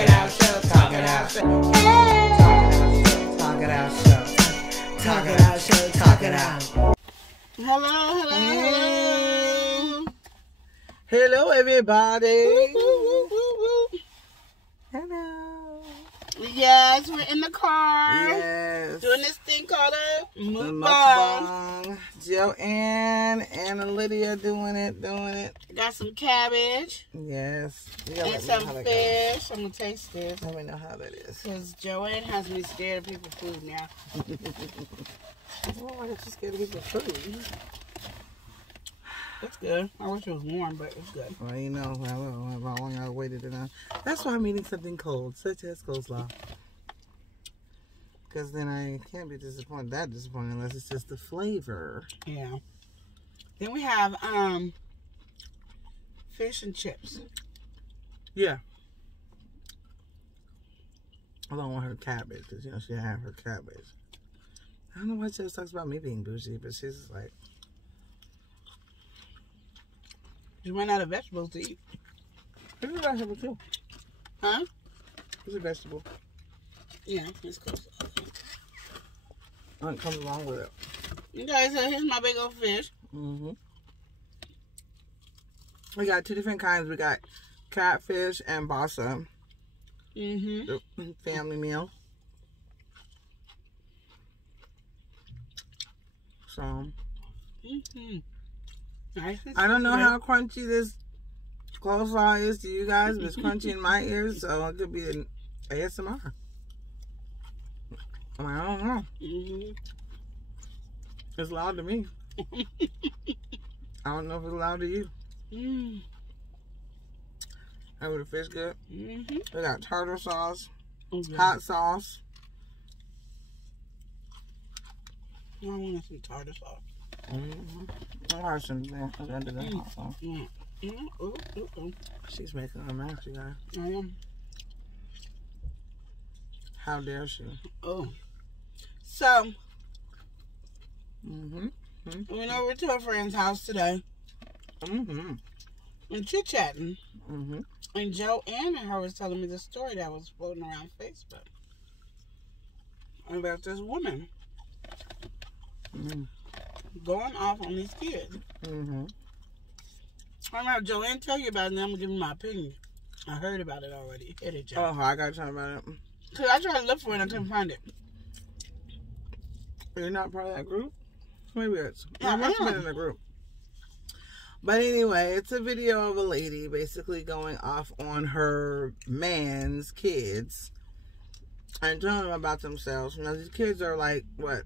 it out show, talk it out show. Hey. Talk it out show. Talk it out show, talk it out. Hello, hello. Hello, everybody. Woo, woo, woo, woo. Hello. Yes, we're in the car. Yes. Doing this thing called a mukbang. Mukbang. Joanne and Lydia doing it. Got some cabbage. Yes. And some fish. I'm going to taste this. Let me know how that is. Because Joanne has me scared of people's food now. Oh, I get you scared of people's food. It's good. I wish it was warm, but it's good. Well, you know, how long I waited enough. That's why I'm eating something cold, such as coleslaw. Because then I can't be disappointed, unless it's just the flavor. Yeah. Then we have fish and chips. Yeah. Along with her cabbage, because, you know, she had her cabbage. I don't know why she always talks about me being bougie, but she's just like... You ran out of vegetables to eat. It's a vegetable, too. Huh? It's a vegetable. Yeah, it's close. And it comes along with it. You guys, here's my big old fish. Mm-hmm. We got two different kinds. We got catfish and basa. Mm-hmm. The family meal. So. Mm-hmm. Nice. I don't know how crunchy this coleslaw is to you guys, but it's crunchy in my ears, so it could be an ASMR. I don't know. Mm-hmm. It's loud to me. I don't know if it's loud to you. Mm. That would fish good. Mm-hmm. We got tartar sauce, Okay. hot sauce. I want some tartar sauce. Mm-hmm. I'll have some there under the hot sauce. Mm-hmm. Ooh, ooh, ooh. She's making a mess, you guys. I am. How dare she? Oh. So, Mm-hmm. we went over to a friend's house today. Mm-hmm. And chit-chatting. Mm-hmm. And Joanne and her was telling me the story that was floating around Facebook. About this woman. Mm-hmm. Going off on these kids. Mm-hmm. I'm gonna have Joanne tell you about it, and then I'm gonna give you my opinion. I heard about it already. Hit it, Joe. Oh, I gotta talk about it. Cause I tried to look for it and I couldn't find it. You're not part of that group? Maybe it's. Yeah, I must have I been am. in the group. But anyway, it's a video of a lady basically going off on her man's kids and telling them about themselves. Now, these kids are like, what,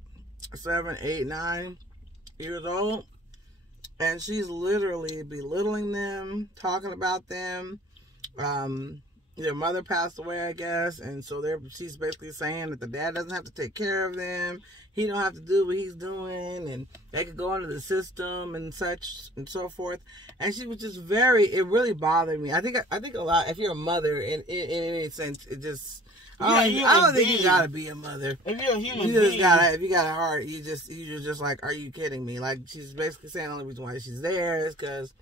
7, 8, 9 years old? And she's literally belittling them, talking about them. Their mother passed away, I guess, and so she's basically saying that the dad doesn't have to take care of them. He don't have to do what he's doing, and they could go into the system and such and so forth. And she was just it really bothered me. I think a lot, if you're a mother, in any sense, it just, I don't think you gotta be a mother. If you're a human You just being, gotta, if you got a heart, you're just like, are you kidding me? Like, she's basically saying the only reason why she's there is because,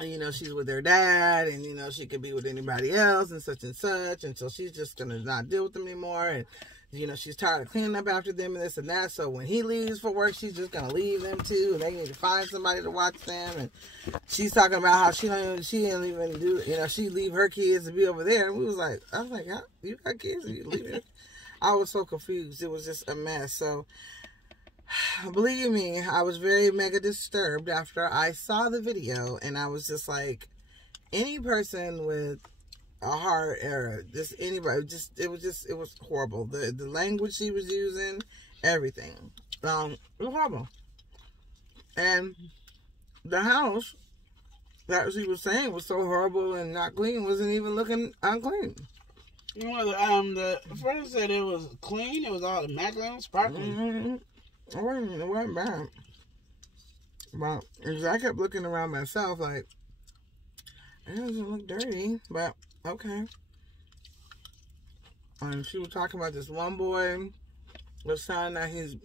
you know, she's with her dad, and, you know, she could be with anybody else, and so she's just gonna not deal with them anymore, and, you know, she's tired of cleaning up after them and this and that, so when he leaves for work, she's just gonna leave them too, and they need to find somebody to watch them, and she's talking about how she didn't even do, you know, she leave her kids to be over there, and I was like, you got kids and you leave it? I was so confused. It was just a mess. So, believe me, I was very mega disturbed after I saw the video, and I was just like, any person with a heart error, just anybody, it was horrible. The language she was using, everything, it was horrible. And the house that she was saying was so horrible and not clean wasn't even looking unclean. You know, the friend said it was clean. It was all immaculate, sparkling. Mm-hmm. It wasn't bad. But I kept looking around myself like, it doesn't look dirty, but okay. And she was talking about this one boy was saying that he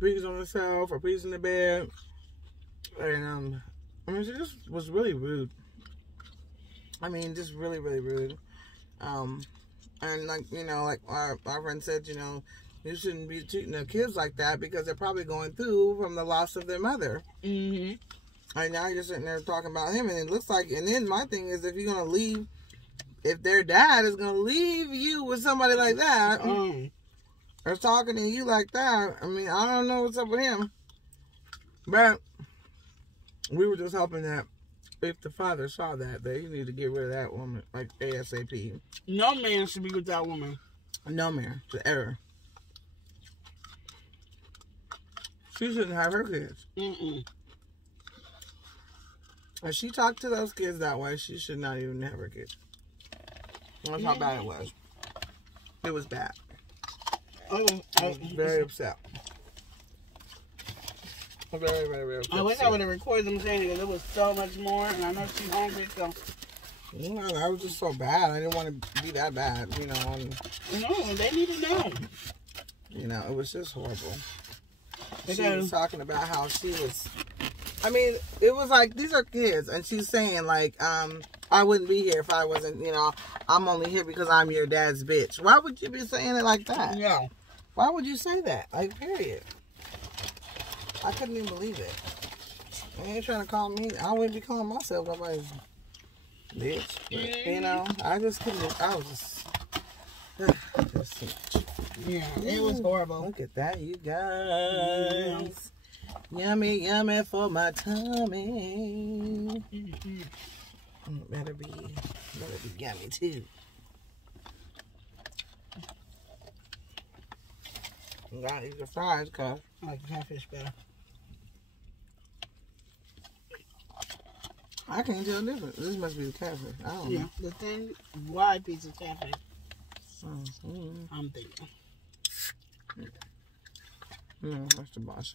pees on himself or pees in the bed. And, I mean, she just was really rude. I mean, just really, really rude. And like, you know, like our friend said, you know, you shouldn't be treating their kids like that because they're probably going through from the loss of their mother. Mm-hmm. And now you're sitting there talking about him, and it looks like, and then my thing is, if you're going to leave, if their dad is going to leave you with somebody like that, or talking to you like that, I mean, I don't know what's up with him. But we were just hoping that if the father saw that he need to get rid of that woman, like ASAP. No man should be with that woman. No man, ever. She shouldn't have her kids. Mm-mm. If she talked to those kids that way, she should not even have her kids. That's how bad it was. It was bad. I was very upset. Very, very, very upset. I wish I would have recorded them saying it because it was so much more, and I know she's hungry, so. You know, that was just so bad. I didn't want to be that bad, you know. No, they need to know. You know, it was just horrible. Because she was talking about how she was, I mean, it was like, these are kids, and she's saying, like, I wouldn't be here if I wasn't, you know, I'm only here because I'm your dad's bitch. Why would you be saying it like that? Yeah. Why would you say that? Like, period. I couldn't even believe it. I ain't trying to call me, I wouldn't be calling myself nobody's bitch. But, you know, I just couldn't, I was just too much. Yeah, it was horrible. Look at that, you guys. Yummy, yummy for my tummy. Better be yummy too. You gotta eat the fries, cuz. I like catfish better. I can't tell the difference. This must be the catfish. I don't know. The thin, wide piece of catfish. I'm thinking. No, that's the boss.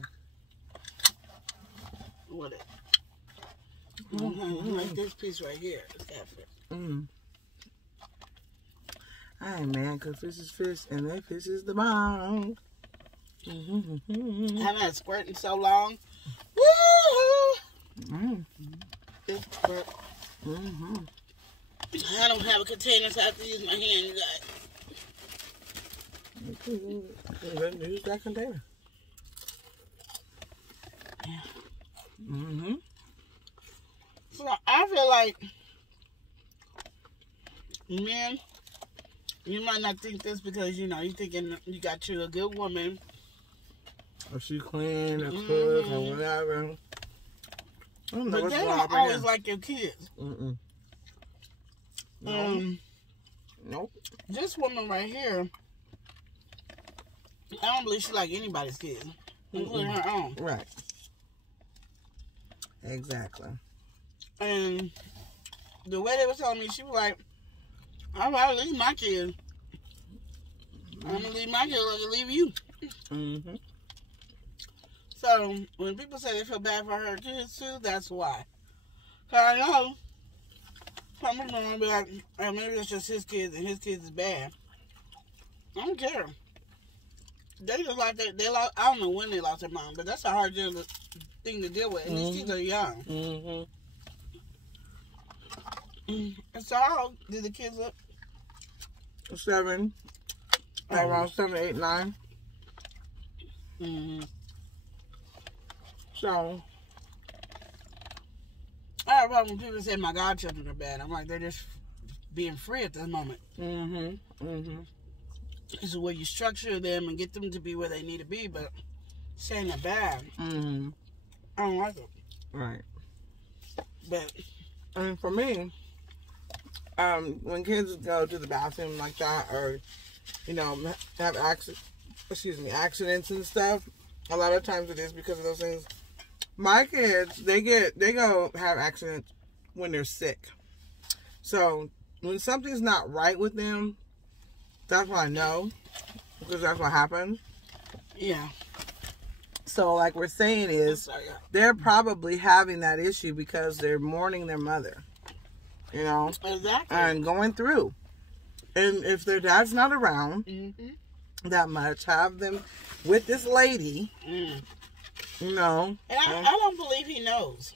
What it? Like this piece right here is catfish. Hey man, cause fish is fish and that fish is the bomb. I haven't had squirt in so long. Woo-hoo! It's squirt. I don't have a container, so I have to use my hand, you guys. Use that container. Yeah. So I feel like, men, you might not think this because, you know, you're thinking you got you a good woman. Or she clean, or cook, or whatever. I don't know but they don't always like your kids. Nope. This woman right here, I don't believe she like anybody's kids, including her own. Right. Exactly. And the way they were telling me, she was like, I'm about to leave my kid. I'm going to leave my kid like I leave you. So, when people say they feel bad for her kids too, that's why. Because I know some people are going to be like, oh, maybe it's just his kids and his kids is bad. I don't care. They just like they lost, I don't know when they lost their mom, but that's a hard thing to deal with. And these kids are young. And so how old did the kids look? 7. Around 7, 8, 9. So I have a problem when people say my godchildren are bad. I'm like, they're just being free at this moment. This is where you structure them and get them to be where they need to be, but saying they're bad, I don't like it. Right. But I mean, for me, when kids go to the bathroom like that, or you know, have accidents and stuff, a lot of times it is because of those things. My kids, they go have accidents when they're sick. So when something's not right with them, that's what I know, because that's what happens. Yeah. So like we're saying is, they're probably having that issue because they're mourning their mother, you know, exactly, and going through. And if their dad's not around that much, have them with this lady, you know. And I don't believe he knows.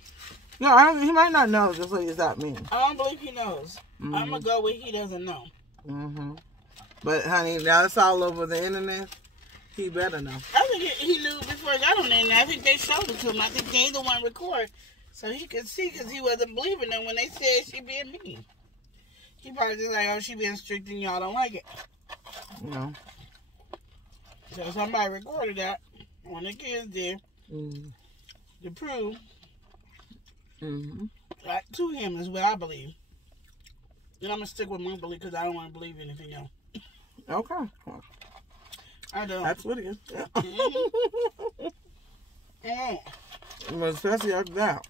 No, he might not know this lady's that mean. I don't believe he knows. I'm going to go with he doesn't know. But honey, now it's all over the internet. He better know. I think he knew before he got on there. And I think they showed it to him. I think they the one record, so he could see because he wasn't believing them when they said she being mean. He probably just like, oh, she being strict and y'all don't like it. No. So somebody recorded that. One of the kids did to prove that to him is what I believe. And I'm gonna stick with my belief because I don't want to believe anything else. Okay. I don't. That's what it is. Well, especially after that.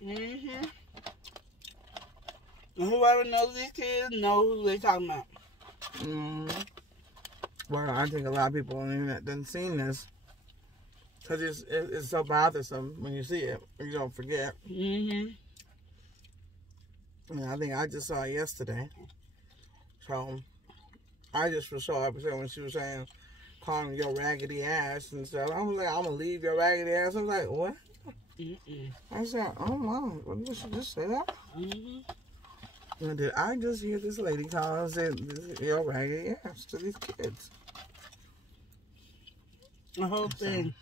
And whoever knows these kids know who they talking about. Well, I think a lot of people on the internet done seen this. Because it's so bothersome when you see it. You don't forget. And I think I just saw it yesterday. So, I just was so upset when she was saying, calling your raggedy ass and stuff. I was like, I'm going to leave your raggedy ass. I was like, what? I said, oh, Mom, what did she just say that? And did I just hear this lady call and say, your raggedy ass to these kids? The whole thing.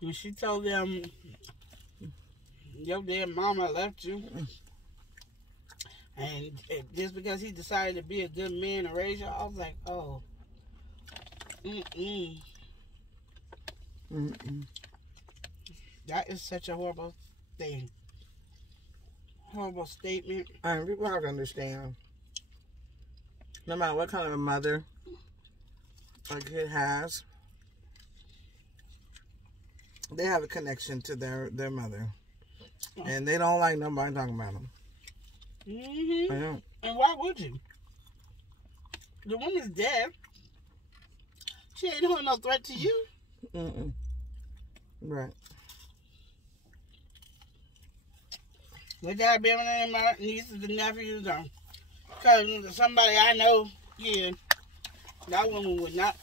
When she told them, your dead mama left you. And just because he decided to be a good man and raise you, I was like, oh. That is such a horrible thing. Horrible statement. And people have to understand, no matter what kind of a mother a kid has, they have a connection to their mother. And they don't like nobody talking about them. And why would you? The woman's dead. She ain't doing no threat to you. Right. They gotta be able to name my nieces and nephews on. Because somebody I know, yeah, that woman would not.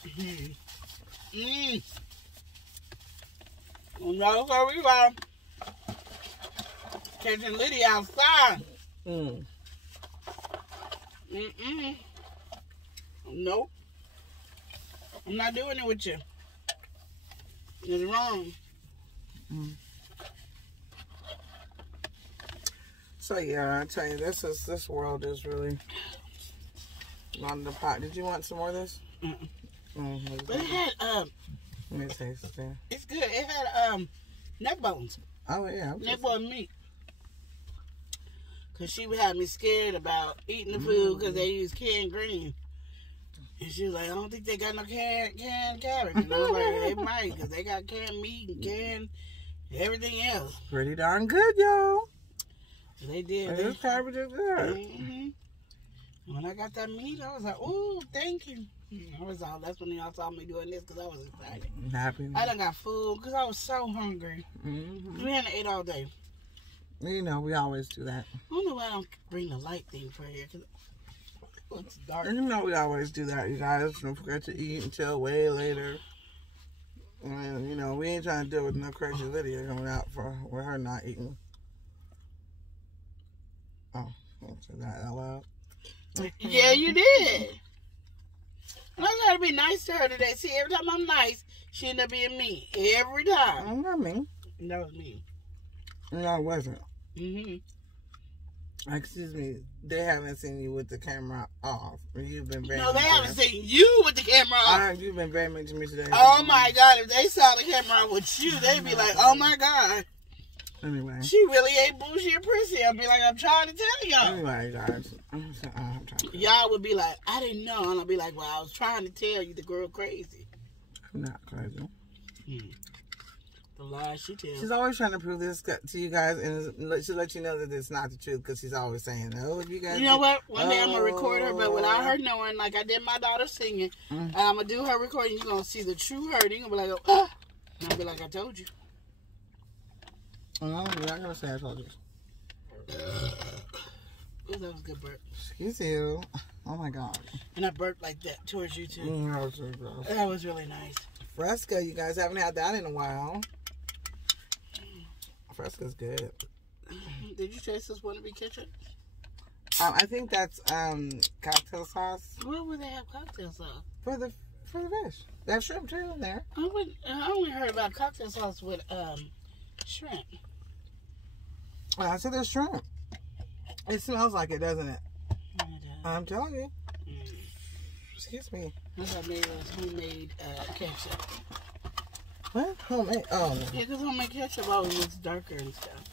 No, so we were catching Liddy outside. Nope. I'm not doing it with you. It's wrong. So yeah, I tell you, this world is really on the pot. Did you want some more of this? But it had let me taste it. it's good. It had neck bones. Oh yeah, Neck bone meat. Cause she would have me scared about eating the food because they use canned green. And she was like, I don't think they got no canned cabbage. And I was like, they might, because they got canned meat and canned everything else. Pretty darn good, y'all. They did. This cabbage is good. When I got that meat, I was like, ooh, thank you. That's when y'all saw me doing this, because I was excited. Happy. I done got food, because I was so hungry. We hadn't ate all day. You know, we always do that. I don't know why I don't bring the light thing for here, because it's dark. You know we always do that, you guys. Don't forget to eat until way later. And, you know, we ain't trying to deal with no crazy Lydia coming out with her not eating. Oh, I'll say that out loud. Yeah, you did. And I gotta be nice to her today. See, every time I'm nice, she end up being mean. Every time. I'm not mean. That was me. No, it wasn't. Excuse me, they haven't seen you with the camera off. You've been very No, they haven't seen you with the camera off. You've been very mean to me today. Oh my God, if they saw the camera off with you, they'd be like, oh my God. Anyway. She really ain't bougie or prissy. I'd be like, I'm trying to tell y'all. Anyway, guys. Y'all would be like, I didn't know. And I'd be like, well, I was trying to tell you the girl crazy. I'm not crazy. The lies she tells. She's always trying to prove this to you guys, and she'll let you know that it's not the truth, because she's always saying, oh, you guys. You know what? One day I'm going to record her, but without her knowing, like I did my daughter singing, and I'm going to do her recording, you're going to see the true her. You're going to be like, oh, and I'll be like, I told you. No, you're not going to say I told you. Ooh, that was a good burp. Excuse you. Oh my God. And I burped like that towards you too. That was really gross. That was really nice. Fresca, you guys haven't had that in a while. Fresca's good. Did you taste this wannabe ketchup? I think that's cocktail sauce. Where would they have cocktail sauce? For the fish. They have shrimp too in there. I only heard about cocktail sauce with shrimp. I said there's shrimp. It smells like it, doesn't it? I'm telling you. Excuse me. I thought maybe it was homemade ketchup. What? Homemade? Oh. Yeah, because homemade ketchup always looks darker and stuff.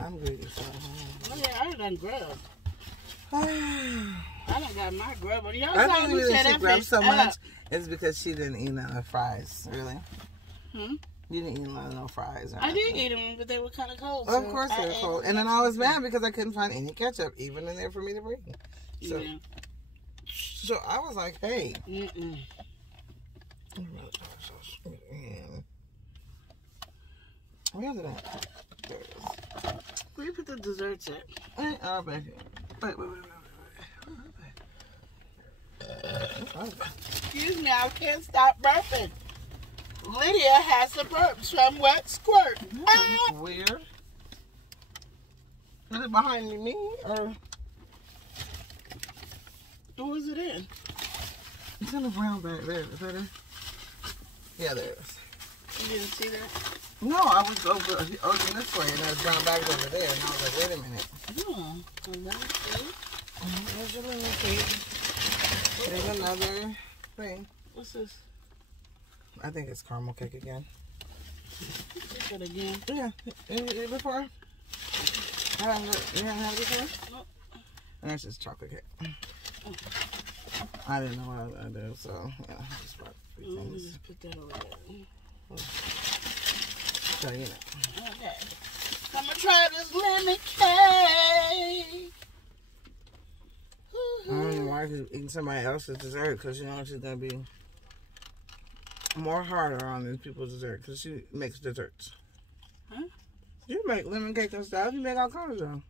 I'm greedy, so. Oh, yeah, I done grubbed. I done got my grub. I think the reason she grubbed so much is because she didn't eat none of the fries, really. Hmm? You didn't eat none of no fries. I did eat them, but they were kind of cold. Well, of course they were cold. And then I was mad because I couldn't find any ketchup, even in there for me to bring. So, yeah. So I was like, hey. Where is it at? There it is. Where you put the desserts at? Oh, back here. Wait. Excuse me, I can't stop burping. Lydia has to burp some wet squirt. That's weird. Is it behind me or? Who is it in? It's in the brown bag. There. Is that it? Yeah, there it is. You didn't see that? No, I was over this way, and there's brown bags over there, and I was like, wait a minute. Oh, well, There's your little cake. There's another thing. what's this? I think it's caramel cake again. What's it again? Yeah, you eat it before? You haven't had it before? Nope. And that's just chocolate cake. I didn't know what I did, so yeah, I just brought three Let me things. just put that over there. So, you know. Okay. I'm gonna try this lemon cake. I don't know why she's eating somebody else's dessert, because you know she's going to be more harder on these people's dessert, because she makes desserts. Huh? You make lemon cake and stuff. You make all kinds of them.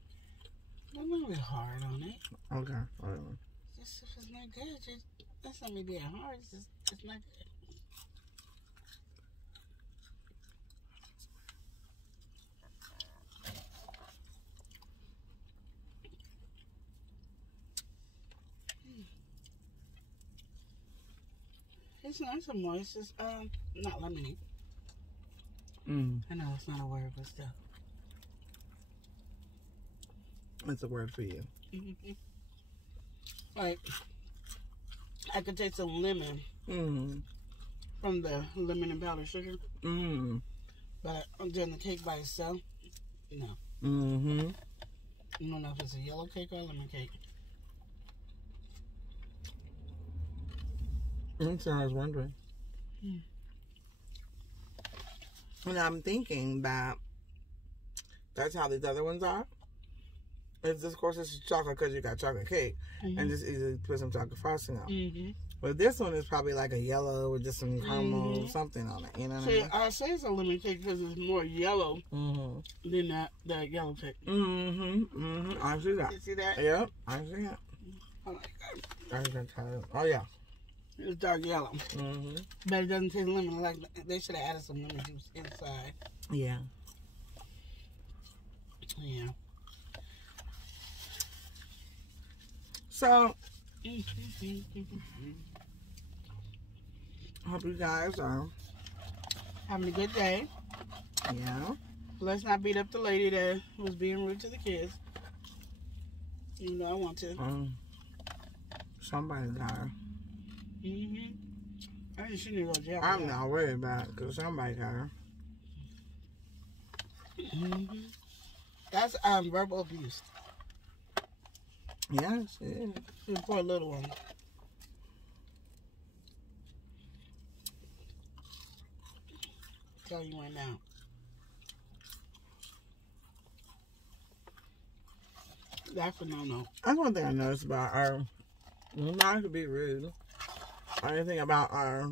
I'm a little hard on it. Okay. Whatever. Just if it's not good, that's not me being hard. It's not good. It's nice and moist. It's not lemony. I know it's not a word, but still. That's a word for you. Like, I could taste some lemon from the lemon and powdered sugar. But then the cake by itself, no. I don't know if it's a yellow cake or a lemon cake. That's what I was wondering. And I'm thinking that that's how these other ones are. It's, of course, it's chocolate because you got chocolate cake. And just easily put some chocolate frosting on. But this one is probably like a yellow with just some caramel something on it. You know what I mean? I say it's a lemon cake because it's more yellow than that yellow cake. I see that. You see that? Yep, I see that. Oh, my God. I can try it. Oh, yeah. It's dark yellow. But it doesn't taste lemon. Like they should have added some lemon juice inside. Yeah. Yeah. So, hope you guys are having a good day. Yeah. Let's not beat up the lady that was being rude to the kids. Even though I want to. Somebody got her. I think she need to go to jail. I'm not worried about it because somebody got her. That's verbal abuse. Yes, it is. For a little one. Tell you right now. That's a no-no. That's one thing I noticed about our, not to be rude or anything about our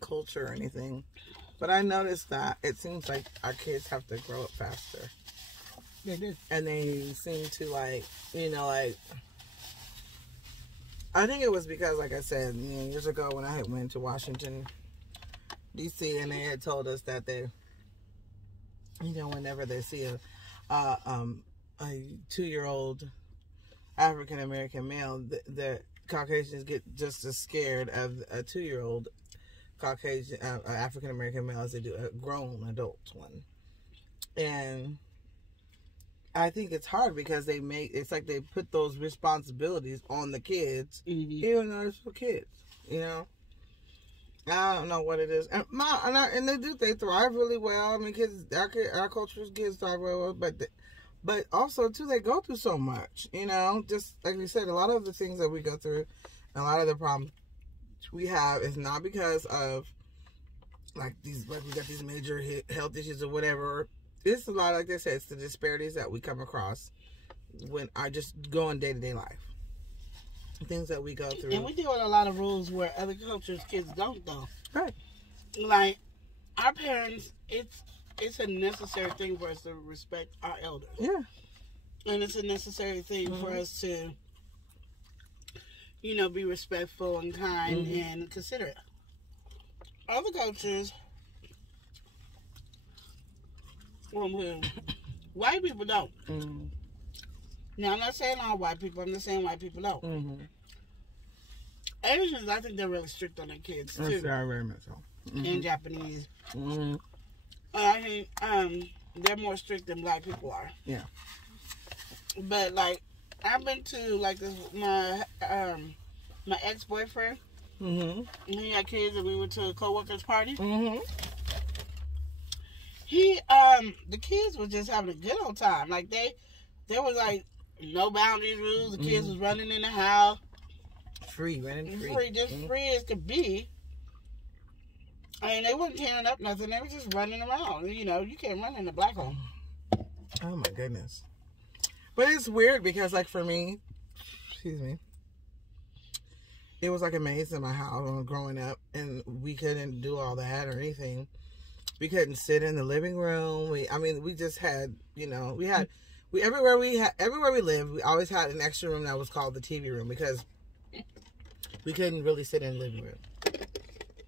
culture or anything, but I noticed that it seems like our kids have to grow up faster. They do. And they seem to like, you know, like, I think it was because, like I said, years ago when I had went to Washington, D.C., and they had told us that they, you know, whenever they see a 2-year-old African American male, the Caucasians get just as scared of a 2-year-old Caucasian African American male as they do a grown adult one. And I think it's hard because it's like they put those responsibilities on the kids, even though it's for kids, you know. I don't know what it is, and they thrive really well. I mean, our culture's kids thrive really well, but also too they go through so much, you know. Just like we said, a lot of the things that we go through, and a lot of the problems we have is not because of we got these major health issues or whatever. It's a lot, like they said, it's the disparities that we come across when I just go in day-to-day life. Things that we go through. And we deal with a lot of rules where other cultures' kids don't, though. Right. Like, our parents, it's a necessary thing for us to respect our elders. Yeah. And it's a necessary thing for us to, you know, be respectful and kind and considerate. Other cultures... white people don't. Now, I'm not saying all white people. I'm just saying white people don't. Asians, I think they're really strict on their kids, too. Yes, they are very much so. And Japanese. I think they're more strict than black people are. Yeah. But, like, I've been to, like, this, my ex-boyfriend. He had kids, and we went to a co-worker's party. The kids were just having a good old time. Like, there was, like, no boundaries rules. The kids was running in the house. Running free. Free as could be. I mean, they wasn't tearing up nothing. They were just running around. You know, you can't run in a black hole. Oh, my goodness. But it's weird because, like, for me, excuse me, it was, like, a maze in my house when I was growing up, and we couldn't do all that or anything. We couldn't sit in the living room. We just had, you know, everywhere we lived, we always had an extra room that was called the TV room because we couldn't really sit in the living room.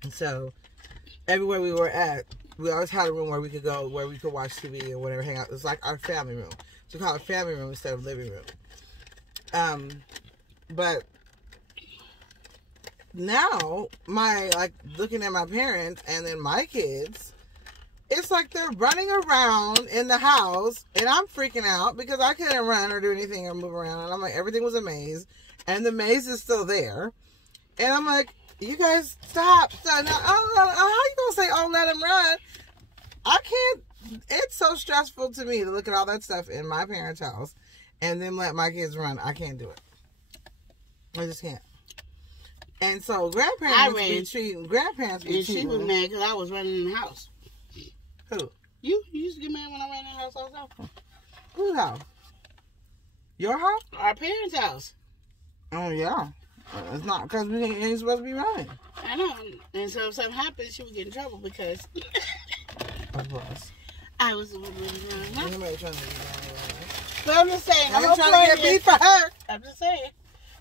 And so everywhere we were at, we always had a room where we could go, where we could watch TV or whatever, hang out. It was like our family room. So we call it family room instead of living room. But now, looking at my parents and then my kids, it's like they're running around in the house, and I'm freaking out because I couldn't run or do anything or move around. And I'm like, everything was a maze, and the maze is still there. And I'm like, you guys, stop. Now, how you gonna say, oh, let them run? I can't. It's so stressful to me to look at all that stuff in my parents' house and then let my kids run. I can't do it. I just can't. And so grandparents be cheating. And she was mad because I was running in the house. Who? You used to get mad when I ran in the house all the time. Whose house? Your house? Our parents' house. Oh, yeah. It's not because we ain't supposed to be running. I know. And so if something happened, she would get in trouble because of course. I was the one running around. Anybody trying to be But I'm just saying. I'm trying to get beat for her. I'm just saying.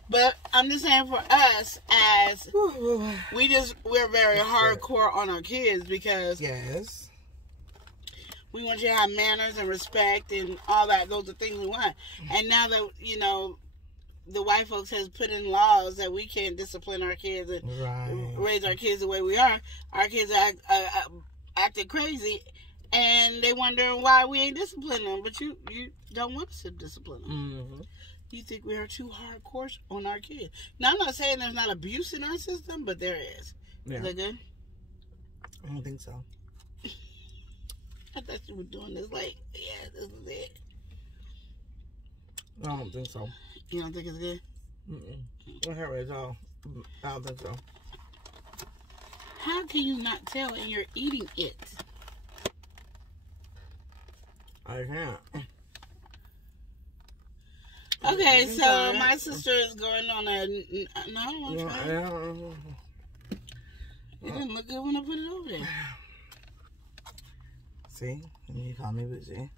But I'm just saying for us, as we're very hardcore on our kids because yes, we want you to have manners and respect and all that. Those are things we want. And now that, you know, the white folks has put in laws that we can't discipline our kids and raise our kids the way we are, our kids are acting crazy, and they wondering why we ain't disciplining them. But you don't want us to discipline them. You think we are too hardcore on our kids. Now, I'm not saying there's not abuse in our system, but there is. Yeah. Is that good? I don't think so. I thought you were doing this like, yeah, this is it. I don't think so. You don't think it's good? I heard it all. I don't think so. How can you not tell and you're eating it? I can't. Okay, so my sister is going on a... No, I'm trying. It didn't look good when I put it over there. See? You call me bougie.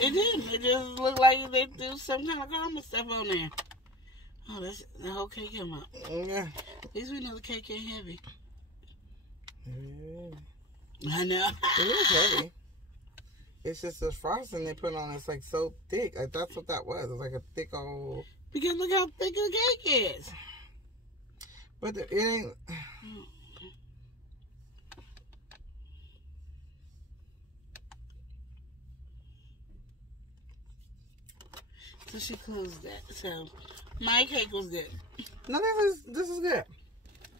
It didn't. It just looked like they threw some kind of caramel stuff on there. Oh, that's the whole cake came out. Yeah. At least we know the cake ain't heavy. Yeah. I know. It is heavy. It's just the frosting they put on. It's like so thick. Like, that's what that was. It's like a thick old. Because look how thick the cake is. But it ain't. So she closed that. So my cake was good. No, this is good.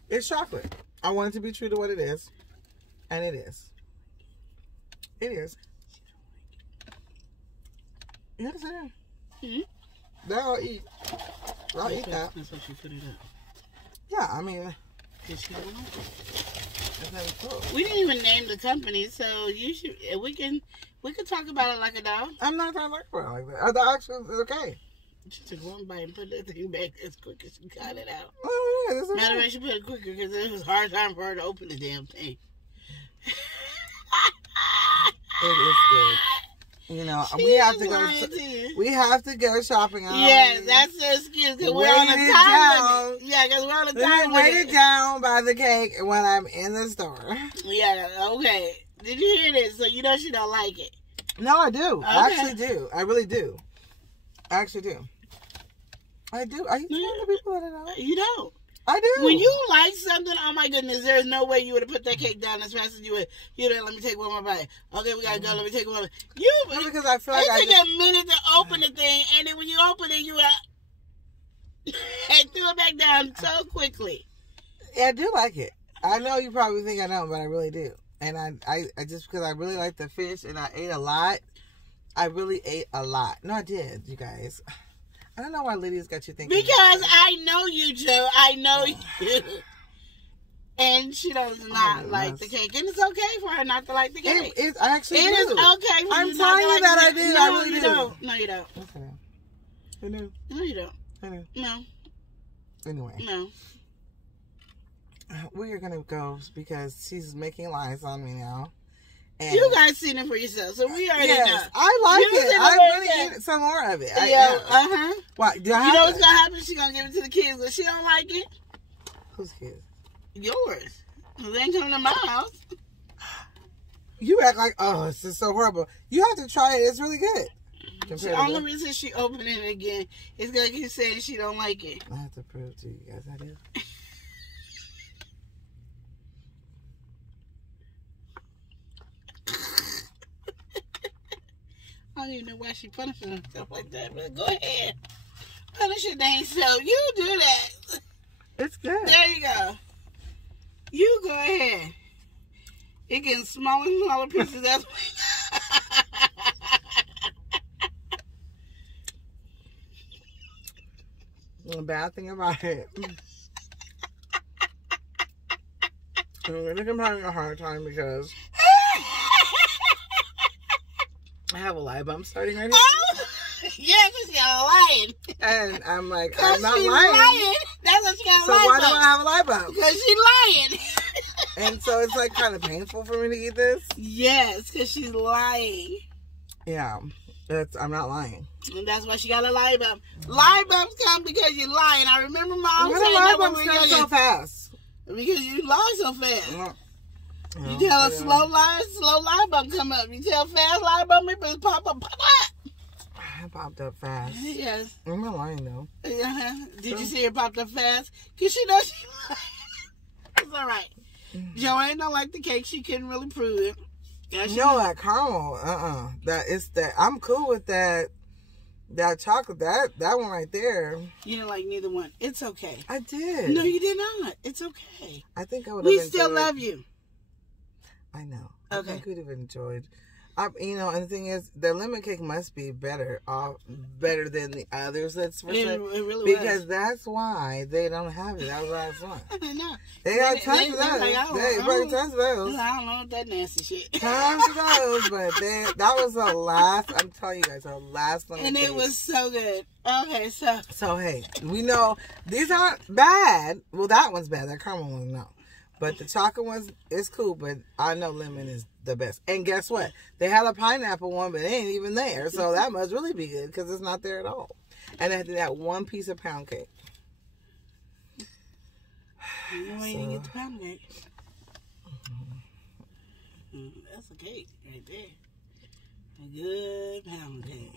It's chocolate. I want it to be true to what it is, and it is. It is. Yes, it is. Mm-hmm. I'll eat. I'll eat that. That's why she put it up. Yeah, I mean. Because she don't like it. Cool. We didn't even name the company, so you should. We can talk about it like a dog. I'm not trying to talk about it like that. The actual is okay. She took one bite and put that thing back as quick as she got it out. Oh yeah, this is Matter of fact, she put it quicker because it was a hard time for her to open the damn thing. It is good. You know, we have to go. We have to go shopping. Yeah, that's the excuse because we're on a time limit. Yeah, because we're on a time limit. Wait it down by the cake when I'm in the store. Yeah. Okay. Did you hear this? So you know she don't like it. No, I do. Okay. I actually do. I really do. I actually do. I do. Are you telling the people that I know? You don't. I do. When you like something, oh my goodness, there's no way you would have put that cake down as fast as you would. You know, let me take one more bite. Okay, we gotta go. Let me take one more. No, because I feel like it took a minute to open the thing, and then when you open it, you and threw it back down so quickly. Yeah, I do like it. I know you probably think I don't, but I really do. And I just because I really like the fish and I ate a lot. I really ate a lot. No, I did, you guys. I don't know why Lydia's got you thinking. Because I know you, Joe. I know you. And she does not like the cake. And it's okay for her not to like the cake. I actually do. It is okay for I'm you not to telling you like that the I cake. do. No, I really you do. Don't. No, you don't. Okay. I know. No, you don't. I know. No. Anyway. No. We are going to go because she's making lies on me now. And you guys seen it for yourself, so we already know. I like it. I really need some more of it. Yeah, uh-huh. Why? You know what's going to happen? She's going to give it to the kids, but she don't like it. Whose kids? Yours. They ain't coming to my house. You act like, oh, this is so horrible. You have to try it. It's really good. The only reason she opened it again is because you saying she don't like it. I have to prove to you guys I do. I don't even know why she punishing herself like that, but go ahead. Punish your dang self. You do that. It's good. There you go. You go ahead. It getting smaller and smaller pieces. That's the bad thing about it. I'm really having a hard time because I have a lie bump starting right here. oh, yeah, because you're lying. And I'm like, I'm not lying. Lying. That's what she got. So why do I have a lie bump? Because she's lying. And so it's like kind of painful for me to eat this. Yes, because she's lying. Yeah, I'm not lying. And that's why she got a lie bump. Lie bumps come because you're lying. I remember Mom Why saying do lie that when bumps we were come so young. fast? Because you lie so fast. No, You tell a slow lie bump come up. You tell fast lie bump, it just pop up, pop up. I popped up fast. Yes. I'm not lying though. Uh-huh. Did you see her popped up fast? Because she knows she lied. It's all right. Joanne don't like the cake. She couldn't really prove it. No, that caramel. I'm cool with that. That chocolate. That one right there. You didn't like neither one. It's okay. I did. No, you did not. It's okay. I think I would. We still love you. I know. Okay. I could have enjoyed. And the thing is, the lemon cake must be better than the others. That's for sure. It really because was. that's why they don't have it. That was the last one. I know. They got tons of those. They brought tons of those. I don't know what that nasty shit. Tons of those, but that was the last. I'm telling you guys, the last one. And it was so good. Okay, so hey, we know these aren't bad. Well, that one's bad. That caramel one, no. But the chocolate one is cool, but I know lemon is the best. And guess what? They had a pineapple one, but it ain't even there. So that must really be good because it's not there at all. And they had that one piece of pound cake. You know where you get the pound cake. That's a cake right there. A good pound cake.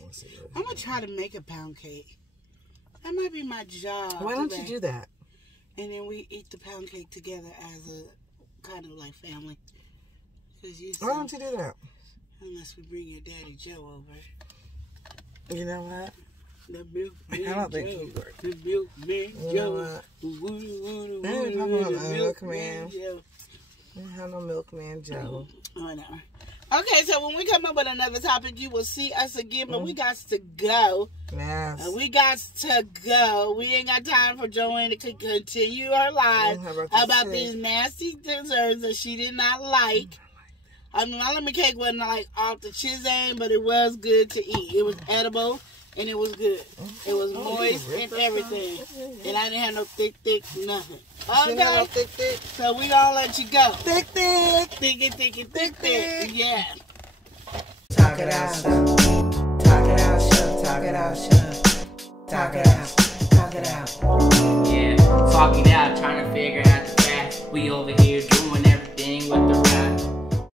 I'm going to try to make a pound cake. That might be my job. Why don't you do that? And then we eat the pound cake together as a kind of like family. Why don't you do that? Unless we bring your daddy Joe over. You know what? The milkman I don't think Joe. he would. The milkman Joe. The milkman Joe. We don't have no milkman Joe. Whatever. Okay, so when we come up with another topic, you will see us again, but we got to go. Yes. We got to go. We ain't got time for Joanne to continue her life about these nasty desserts that she did not like. I mean, my lemon cake wasn't like off the chisane, but it was good to eat. It was edible, and it was good. It was moist and everything. And I didn't have no thick, nothing. Okay? So we gonna let you go. Thick. Yeah. Talk it out, talk it out, shove, talk it out, shove. Talk it out, talk it out. Yeah, talk it out, trying to figure out the facts. We over here doing everything with the rap.